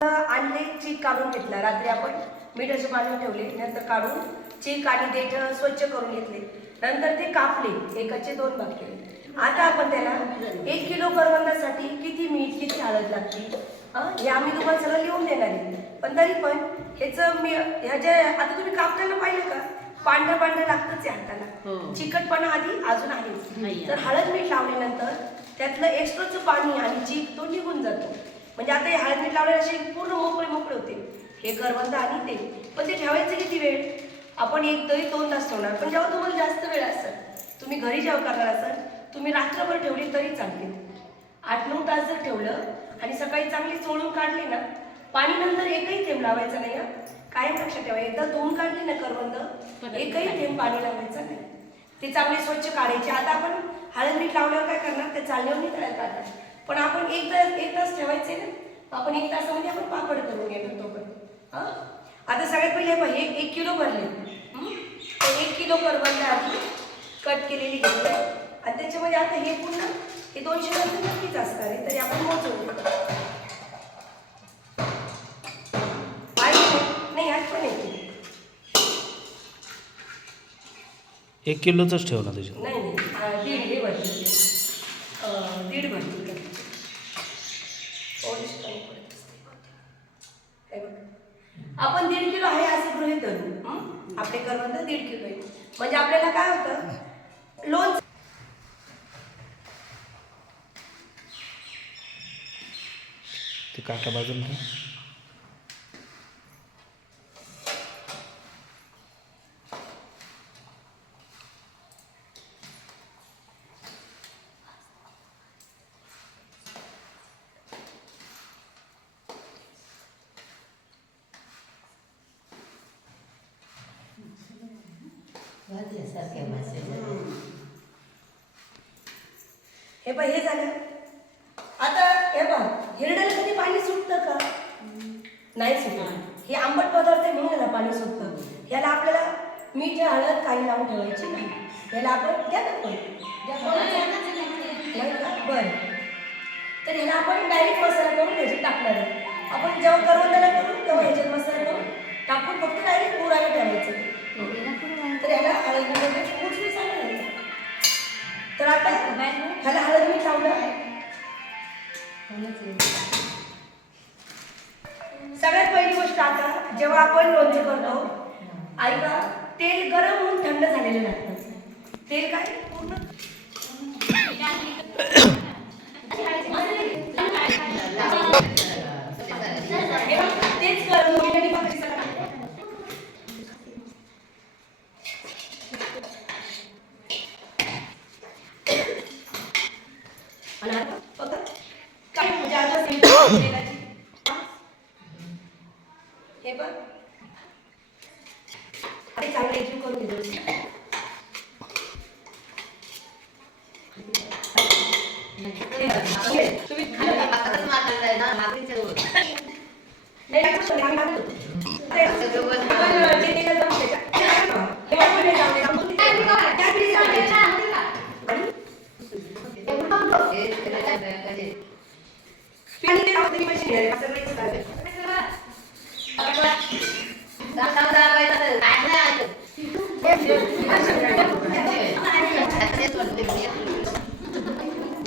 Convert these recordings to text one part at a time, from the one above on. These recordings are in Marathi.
आणले चीक काढून घेतला. रात्री आपण मीठ असे बांधून ठेवले. नंतर काढून चीक आणि देठ स्वच्छ करून घेतले. नंतर ते कापले. एकाचे दोन भाग केले. आता आपण त्याला एक किलो करवंदासाठी किती मीठ किती हळद लागते हं? आम्ही तुम्हाला सगळं लिहून देणार आहे. पण तरी पण ह्याचं मी ह्याच्या आता तुम्ही कापताना पाहिलं का? पांढरं पांढरं लागतंच आहे हाताला. हो. चिकटपणा आधी अजून आहेच नाही तर हळद मीठ लावल्यानंतर त्यातलं एक्स्ट्राचं पाणी आणि चीक तो निघून जातो. म्हणजे आता हे हळद मीठ लावल्यावर असे पूर्ण मोकळे मोकळे होते. हे करवंद आणि ते. पण ते ठेवायचं किती वेळ? आपण एक तरी दोन तास ठेवणार. पण जेव्हा तुम्हाला जास्त वेळ असेल तुम्ही घरी जेव्हा करणार असाल तुम्ही रात्रभर ठेवली तरी चालते आठ नऊ तास जर ठेवलं आणि सकाळी चांगली चोळून काढली ना पाणी नंतर एकही थेंब लावायचा नाही. कायम लक्षात ठेवा. एकदा धुवून काढली ना करवंद एकही थेंब पाणी लावायचं नाही. ते चांगले स्वच्छ काढायचे. आता आपण हळद मीठ लावल्यावर काय करणार? ते चालण्यावर नाही काढणार पण आपण एक तास एक तास ठेवायचे ना आपण एक तासामध्ये आपण पापड करून घेणार तो पण हा? आता सगळ्यात पहिले पहा, हे एक किलो भरले. एक किलो करवंद आधी कट केलेली घेतली. आणि त्याच्यामध्ये आता हे पूर्ण हे दोनशे ग्रॅम नक्कीच असणार आहे तरी आपण मोजून येते एक किलोचंच ठेव ना त्याच्यात. नाही नाही दीड भरली. दीड भरली का पाऊच कमी पडत असते. हे बघ. आपण दीड किलो आहे असं गृहित धरू. आपले करवंद दीड किलो आहे. म्हणजे आपल्याला काय होतं? लोन काका बाजूला ठेव. वाटल्यासारखे मासे हे. बघ हे झालं. आता हे बघ हिरड्याला कधी पाणी सुटतं का? नाही सुटत. हे आंबट पदार्थ म्हणून याला पाणी सुटतं. याला आपल्याला मीठ हळद काही लावून ठेवायची नाही. याला आपण द्या ना पण का? बरं. तर ह्याला आपण डायरेक्ट मसाला करून ह्याच्यात टाकणार आपण जेव्हा करवंदाला करू तेव्हा ह्याच्यात मसाला करून टाकून फक्त डायरेक्ट पुरायला ठेवायचं. जेव्हा आपण लोणचं करतो ऐका तेल गरम होऊन थंड झालेलं लागतं. तेल काय? पूर्ण हे बघ, तेच गरम होईल आणि भाकरी सगळं आणि आता बघा, काय म्हणजे आता तेल- तेलाची हे बघ आणि चांगलं एकजीव करून घेतो तुम्ही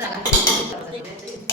टाकू